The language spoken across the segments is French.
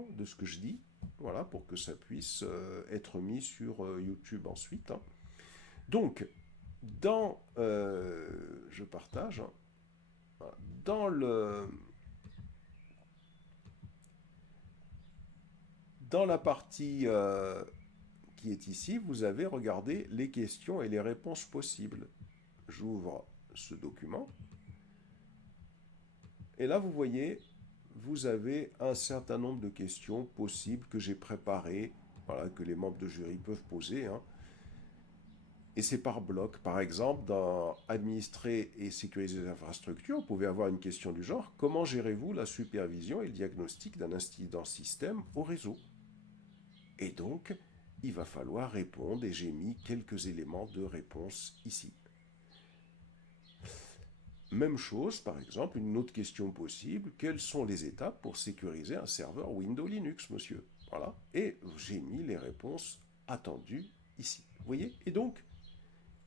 document de ce que je dis, voilà, pour que ça puisse être mis sur YouTube ensuite, hein. Donc, je partage, hein, voilà. Dans la partie qui est ici, vous avez regardé les questions et les réponses possibles. J'ouvre ce document. Et là, vous voyez, vous avez un certain nombre de questions possibles que j'ai préparées, voilà, que les membres de jury peuvent poser, hein. Et c'est par bloc. Par exemple, dans Administrer et sécuriser les infrastructures, vous pouvez avoir une question du genre: comment gérez-vous la supervision et le diagnostic d'un incident système au réseau? Et donc, il va falloir répondre, et j'ai mis quelques éléments de réponse ici. Même chose, par exemple, une autre question possible: quelles sont les étapes pour sécuriser un serveur Windows Linux, monsieur? Voilà. Et j'ai mis les réponses attendues ici. Vous voyez? Et donc,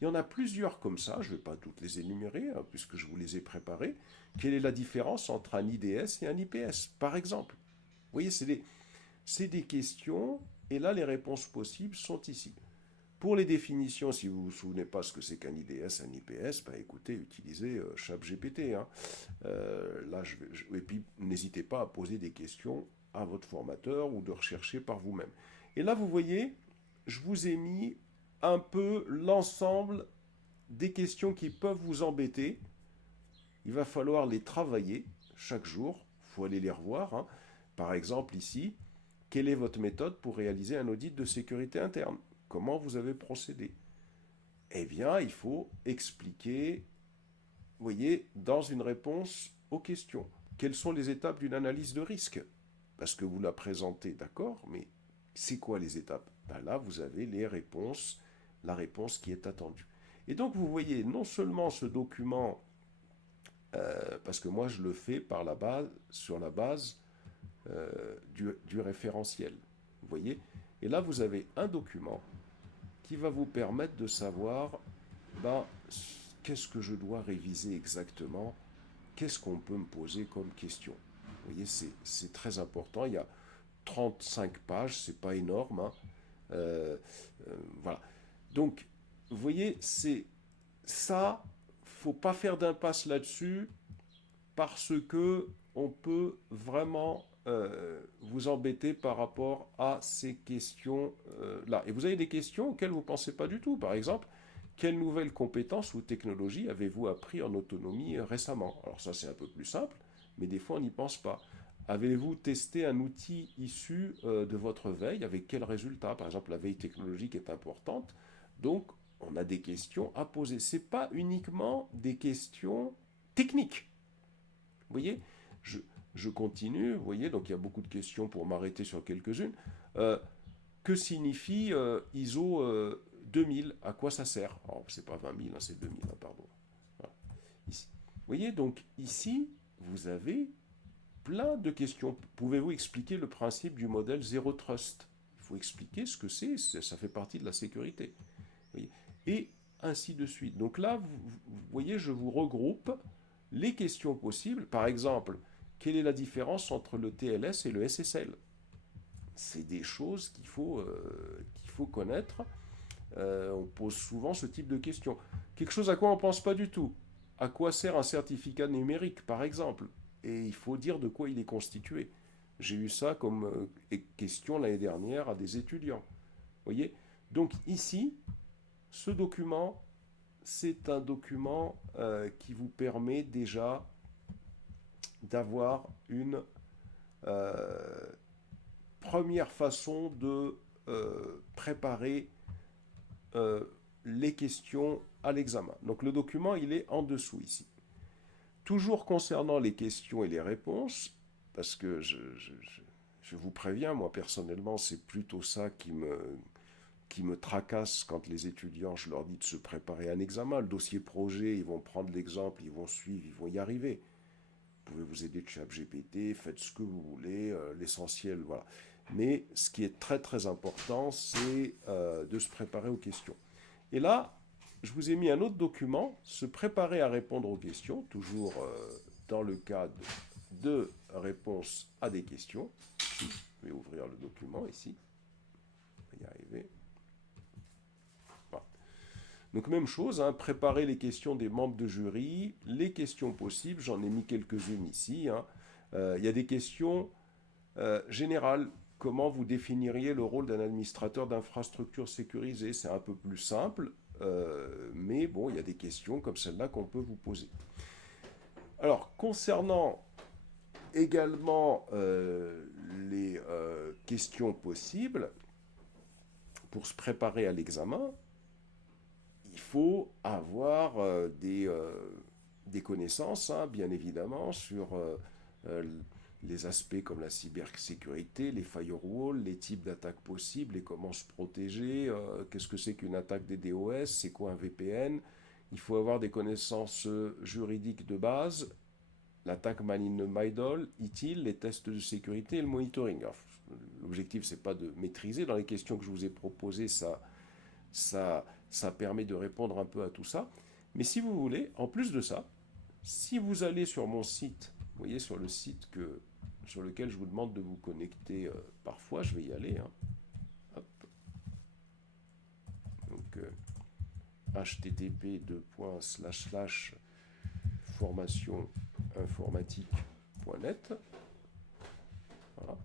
il y en a plusieurs comme ça, je ne vais pas toutes les énumérer, hein, puisque je vous les ai préparées. Quelle est la différence entre un IDS et un IPS, par exemple? Vous voyez, c'est des questions, et là, les réponses possibles sont ici. Pour les définitions, si vous ne vous souvenez pas ce que c'est qu'un IDS, un IPS, bah écoutez, utilisez ChatGPT, hein. Et puis, n'hésitez pas à poser des questions à votre formateur ou de rechercher par vous-même. Et là, vous voyez, je vous ai mis un peu l'ensemble des questions qui peuvent vous embêter. Il va falloir les travailler chaque jour. Il faut aller les revoir, hein. Par exemple, ici, quelle est votre méthode pour réaliser un audit de sécurité interne? Comment vous avez procédé? Eh bien, il faut expliquer, vous voyez, dans une réponse aux questions. Quelles sont les étapes d'une analyse de risque? Parce que vous la présentez, d'accord, mais c'est quoi les étapes? Ben là, vous avez les réponses, la réponse qui est attendue. Et donc, vous voyez, non seulement ce document, parce que moi, je le fais sur la base du référentiel. Vous voyez? Et là, vous avez un document qui va vous permettre de savoir, ben, qu'est-ce que je dois réviser exactement, qu'est-ce qu'on peut me poser comme question. Vous voyez, c'est très important. Il y a 35 pages, c'est pas énorme, hein. Euh, voilà. Donc, vous voyez, c'est ça, faut pas faire d'impasse là-dessus, parce que on peut vraiment vous embêter par rapport à ces questions-là. Et vous avez des questions auxquelles vous ne pensez pas du tout. Par exemple, quelles nouvelles compétences ou technologies avez-vous appris en autonomie récemment? Alors ça, c'est un peu plus simple, mais des fois, on n'y pense pas. Avez-vous testé un outil issu de votre veille? Avec quel résultat? Par exemple, la veille technologique est importante, donc on a des questions à poser. Ce n'est pas uniquement des questions techniques. Vous voyez, je continue, vous voyez, donc il y a beaucoup de questions pour m'arrêter sur quelques-unes. Euh, que signifie ISO 2000? À quoi ça sert? Alors, c'est pas 20 000, hein, c'est 2000, hein, pardon. Voilà. Ici. Vous voyez, donc ici, vous avez plein de questions. Pouvez-vous expliquer le principe du modèle Zero Trust? Il faut expliquer ce que c'est, ça fait partie de la sécurité. Vous voyez, et ainsi de suite. Donc là, vous voyez, je vous regroupe les questions possibles. Par exemple, quelle est la différence entre le TLS et le SSL? C'est des choses qu'il faut connaître. On pose souvent ce type de questions. Quelque chose à quoi on ne pense pas du tout. À quoi sert un certificat numérique, par exemple? Et il faut dire de quoi il est constitué. J'ai eu ça comme question l'année dernière à des étudiants. Vous voyez? Donc ici, ce document, c'est un document qui vous permet déjà d'avoir une euh, première façon de préparer euh, les questions à l'examen. Donc le document, il est en dessous ici. Toujours concernant les questions et les réponses, parce que je vous préviens, moi personnellement, c'est plutôt ça qui me tracasse quand les étudiants, je leur dis de se préparer à un examen. Le dossier projet, ils vont prendre l'exemple, ils vont suivre, ils vont y arriver. Vous pouvez vous aider de ChatGPT, faites ce que vous voulez, l'essentiel, voilà. Mais ce qui est très très important, c'est de se préparer aux questions. Et là, je vous ai mis un autre document, se préparer à répondre aux questions, toujours dans le cadre de réponse à des questions. Vous vers le document ici. On va y arriver. Voilà. Donc même chose, hein, préparer les questions des membres de jury, les questions possibles, j'en ai mis quelques-unes ici. Hein. Il y a des questions générales. Comment vous définiriez le rôle d'un administrateur d'infrastructure sécurisée? C'est un peu plus simple, mais bon, il y a des questions comme celle-là qu'on peut vous poser. Alors, concernant également les questions possibles, pour se préparer à l'examen, il faut avoir des connaissances, hein, bien évidemment, sur les aspects comme la cybersécurité, les firewalls, les types d'attaques possibles et comment se protéger, qu'est-ce que c'est qu'une attaque des DOS, c'est quoi un VPN. Il faut avoir des connaissances juridiques de base, l'attaque Man-in-the-Middle, ITIL, les tests de sécurité et le monitoring. L'objectif, c'est pas de maîtriser. Dans les questions que je vous ai proposées, ça permet de répondre un peu à tout ça. Mais si vous voulez, en plus de ça, si vous allez sur mon site, vous voyez sur le site sur lequel je vous demande de vous connecter parfois, je vais y aller. Hein. Hop. Donc, http://formationinformatique.net. Voilà.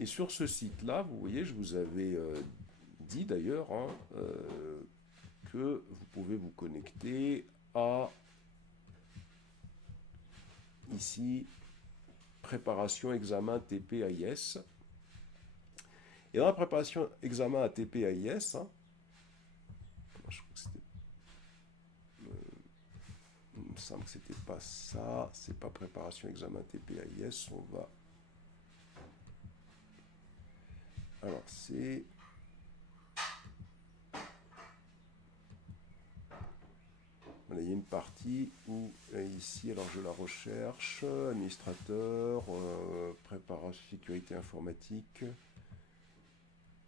Et sur ce site-là, vous voyez, je vous avais dit d'ailleurs hein, que vous pouvez vous connecter à ici préparation examen TP-AIS. Et dans la préparation examen à TP-AIS, hein, je crois que c'était, il me semble que c'était pas ça, c'est pas préparation examen TP-AIS, on va. Alors c'est. Voilà, il y a une partie où, ici, alors je la recherche, administrateur, préparation sécurité informatique.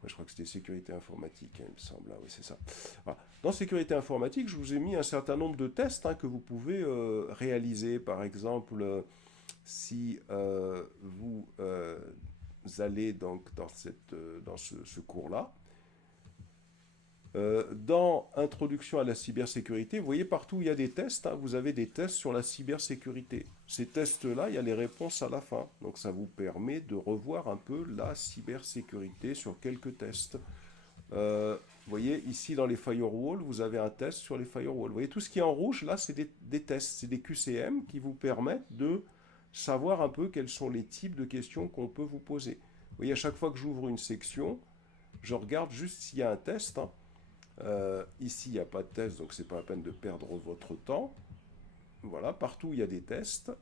Je crois que c'était sécurité informatique, hein, il me semble. Ah, oui, c'est ça. Voilà. Dans sécurité informatique, je vous ai mis un certain nombre de tests hein, que vous pouvez réaliser. Par exemple, si vous allez donc dans ce cours-là, dans Introduction à la cybersécurité, vous voyez partout où il y a des tests, hein, vous avez des tests sur la cybersécurité. Ces tests-là, il y a les réponses à la fin. Donc ça vous permet de revoir un peu la cybersécurité sur quelques tests. Vous voyez, ici dans les firewalls, vous avez un test sur les firewalls. Vous voyez, tout ce qui est en rouge, là, c'est des tests, c'est des QCM qui vous permettent de savoir un peu quels sont les types de questions qu'on peut vous poser. Vous voyez, à chaque fois que j'ouvre une section, je regarde juste s'il y a un test. Hein. Ici, il n'y a pas de test, donc c'est pas la peine de perdre votre temps. Voilà, partout il y a des tests.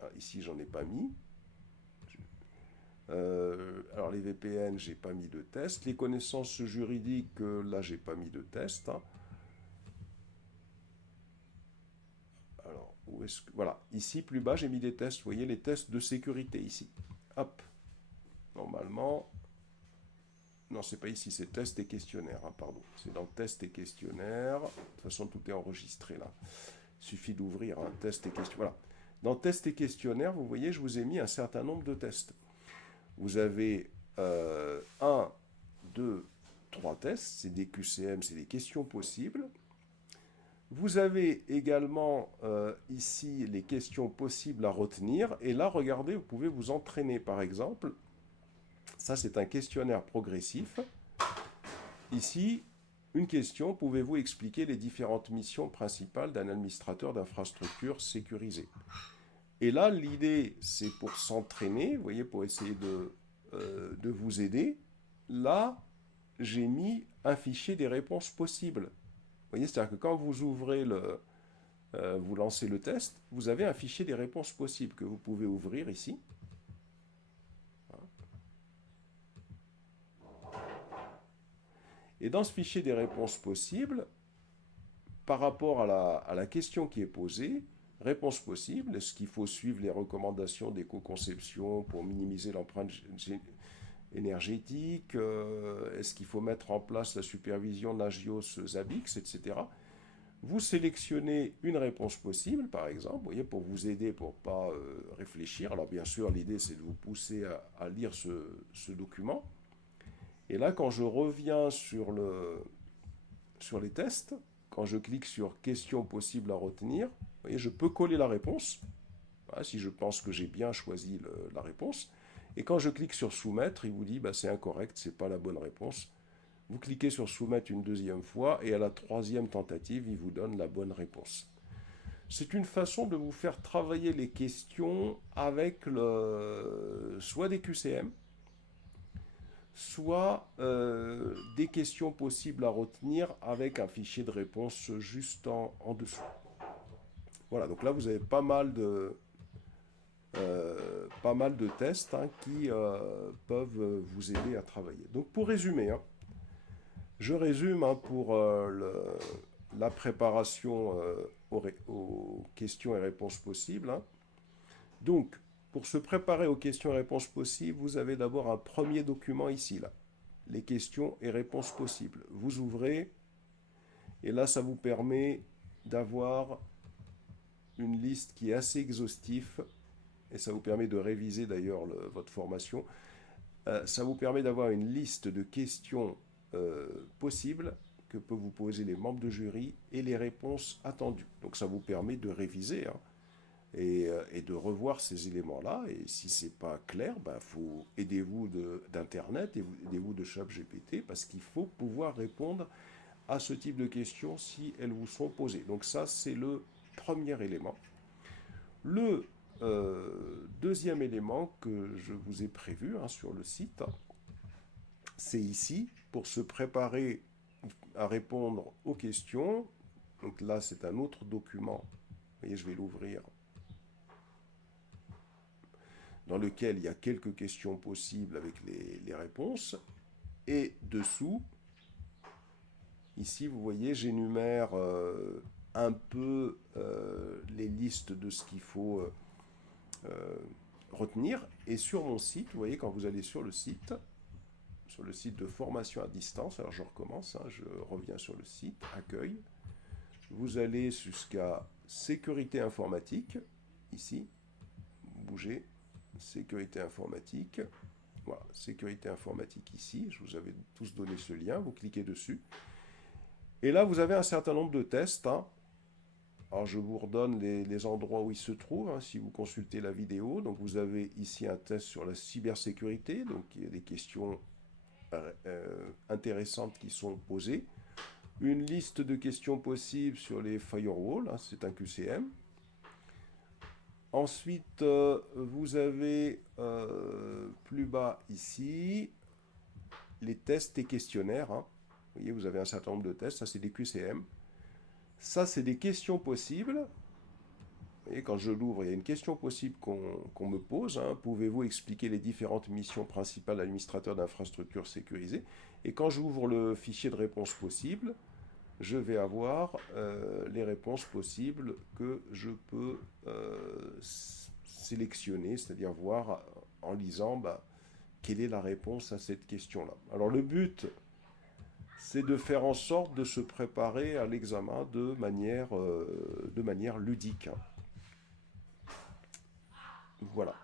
Ah, ici, j'en ai pas mis. Alors les VPN, j'ai pas mis de test. Les connaissances juridiques, là, j'ai pas mis de test. Hein. Alors, où est-ce que... Voilà, ici, plus bas, j'ai mis des tests. Vous voyez les tests de sécurité ici. Hop. Normalement... Non, c'est pas ici, c'est test et questionnaire, hein, pardon. C'est dans test et questionnaire. De toute façon, tout est enregistré là. Il suffit d'ouvrir un test et questionnaire. Voilà. Dans test et questionnaire, vous voyez, je vous ai mis un certain nombre de tests. Vous avez 1, 2, 3 tests. C'est des QCM, c'est des questions possibles. Vous avez également ici les questions possibles à retenir. Et là, regardez, vous pouvez vous entraîner, par exemple. Ça, c'est un questionnaire progressif. Ici, une question, pouvez-vous expliquer les différentes missions principales d'un administrateur d'infrastructure sécurisée? Et là, l'idée, c'est pour s'entraîner, vous voyez, pour essayer de vous aider. Là, j'ai mis un fichier des réponses possibles. Vous voyez, c'est-à-dire que quand vous ouvrez vous lancez le test, vous avez un fichier des réponses possibles que vous pouvez ouvrir ici. Et dans ce fichier des réponses possibles, par rapport à la question qui est posée, réponse possible, est-ce qu'il faut suivre les recommandations d'éco-conception pour minimiser l'empreinte énergétique, est-ce qu'il faut mettre en place la supervision NAGIOS Zabbix, etc. Vous sélectionnez une réponse possible, par exemple, vous voyez, pour vous aider, pour ne pas réfléchir. Alors bien sûr, l'idée, c'est de vous pousser à lire ce document. Et là, quand je reviens sur les tests, quand je clique sur questions possibles à retenir, vous voyez, je peux coller la réponse, voilà, si je pense que j'ai bien choisi la réponse. Et quand je clique sur soumettre, il vous dit bah, c'est incorrect, c'est pas la bonne réponse. Vous cliquez sur soumettre une deuxième fois et à la troisième tentative, il vous donne la bonne réponse. C'est une façon de vous faire travailler les questions avec soit des QCM, soit des questions possibles à retenir avec un fichier de réponse juste en dessous. Voilà, donc là vous avez pas mal de tests hein, qui peuvent vous aider à travailler. Donc pour résumer, hein, je résume hein, pour la préparation aux questions et réponses possibles. Hein. Donc, pour se préparer aux questions et réponses possibles, vous avez d'abord un premier document ici, là. Les questions et réponses possibles. Vous ouvrez, et là, ça vous permet d'avoir une liste qui est assez exhaustive, et ça vous permet de réviser d'ailleurs votre formation. Ça vous permet d'avoir une liste de questions possibles que peuvent vous poser les membres de jury et les réponses attendues. Donc ça vous permet de réviser hein, et de revoir ces éléments-là. Et si ce n'est pas clair, ben, aidez-vous d'Internet, aidez-vous de ChatGPT parce qu'il faut pouvoir répondre à ce type de questions si elles vous sont posées. Donc ça, c'est le premier élément. Le deuxième élément que je vous ai prévu hein, sur le site, c'est ici pour se préparer à répondre aux questions. Donc là, c'est un autre document. Vous voyez, je vais l'ouvrir. Dans lequel il y a quelques questions possibles avec les réponses. Et dessous, ici, vous voyez, j'énumère un peu les listes de ce qu'il faut retenir. Et sur mon site, vous voyez, quand vous allez sur le site de formation à distance, alors je recommence, hein, je reviens sur le site, accueil, vous allez jusqu'à sécurité informatique, ici, bougez, sécurité informatique, voilà, sécurité informatique ici, je vous avais tous donné ce lien, vous cliquez dessus, et là vous avez un certain nombre de tests, hein. Alors je vous redonne les endroits où ils se trouvent, hein, si vous consultez la vidéo, donc vous avez ici un test sur la cybersécurité, donc il y a des questions intéressantes qui sont posées. Une liste de questions possibles sur les firewalls, hein, c'est un QCM. Ensuite, vous avez plus bas ici les tests et questionnaires. Hein. Vous voyez, vous avez un certain nombre de tests, ça c'est des QCM. Ça c'est des questions possibles. Vous voyez, quand je l'ouvre, il y a une question possible qu'on me pose. Hein. Pouvez-vous expliquer les différentes missions principales d'administrateur d'infrastructures sécurisées? Et quand j'ouvre le fichier de réponses possibles, je vais avoir les réponses possibles que je peux sélectionner, c'est-à-dire voir en lisant bah, quelle est la réponse à cette question-là. Alors le but, c'est de faire en sorte de se préparer à l'examen de manière ludique. Hein. Voilà.